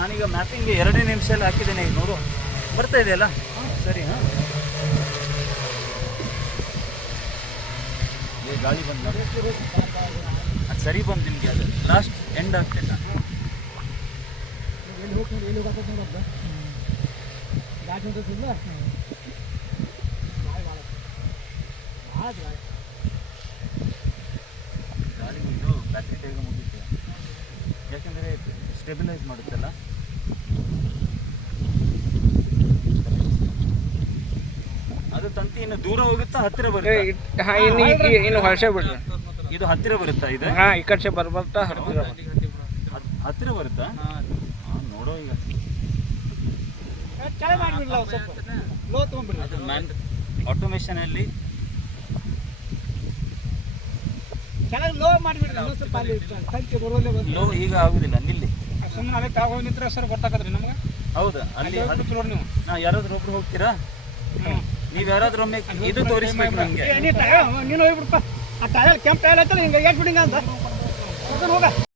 ನಾನೀಗ ಮ್ಯಾಪಿಂಗ್ 2 ನಿಮಿಷದಲ್ಲಿ ಹಾಕಿದ್ದೇನೆ. ಈಗ ನೋಡು ಬರ್ತಾ ಇದೆಯಲ್ಲ. ಸರಿ. ಹಾಂ, ಗಾಳಿ ಬಂದು ಅದು ಸರಿ ಬಂದು ನಿಮಗೆ ಅದು ಲಾಸ್ಟ್ ಎಂಡ್ ಆಗ್ತಿಲ್ಲ. ಗಾಳಿ ಇದು ಬ್ಯಾಟ್ರಿ ಬೇಗ ಮುಗಿಯುತ್ತೆ, ಯಾಕೆಂದರೆ ಸ್ಟೆಬಿಲೈಸ್ ಮಾಡುತ್ತಲ್ಲ. ಅದು ತಂತಿ ಇನ್ನು ದೂರ ಹೋಗುತ್ತಾ ಹತ್ತಿರ ಬರುತ್ತೆ? ಇನ್ನು ಹೊರಸೆ ಬಿಡ್ರಿ. ಇದು ಹತ್ತಿರ ಬರುತ್ತಾ? ಇದು ಈ ಕಡೆ ಬರ್ಬರ್ತಾ ಹತ್ತಿರ ಬರುತ್ತಾ? ನೋಡೋ ಈಗ ಅದು ಆಟೋಮೇಷನ್ ಅಲ್ಲಿ ಲೋ ಈಗ ಆಗುದಿಲ್ಲ. ನಿಲ್ಲಿ ಸುಮ್ಮನೆ ತಾವು ನಿಂತ್ರೆ ಸರ್ ಗೊತ್ತಾಗದ್ರಿ ನಮ್ಗೆ. ಹೌದಾ? ಅಲ್ಲಿ ನೀವು ಯಾರಾದ್ರೂ ಒಬ್ರು ಹೋಗ್ತೀರಾ? ನೀವು ಯಾರಾದ್ರೂ ಒಮ್ಮೆ ಇದು ತೋರಿಸ್ಬೇಕು ನಮ್ಗೆ. ನೀನು ಹೋಗ್ಬಿಡಪ್ಪ. ಆ ಟೈಲ್ ಕೆಂಪು ಟೈಲ್ ಐತಲ್ಲ ಹಿಂಗೆ ಬಿಡಿಂಗ ಅಂತ ಹೋಗ.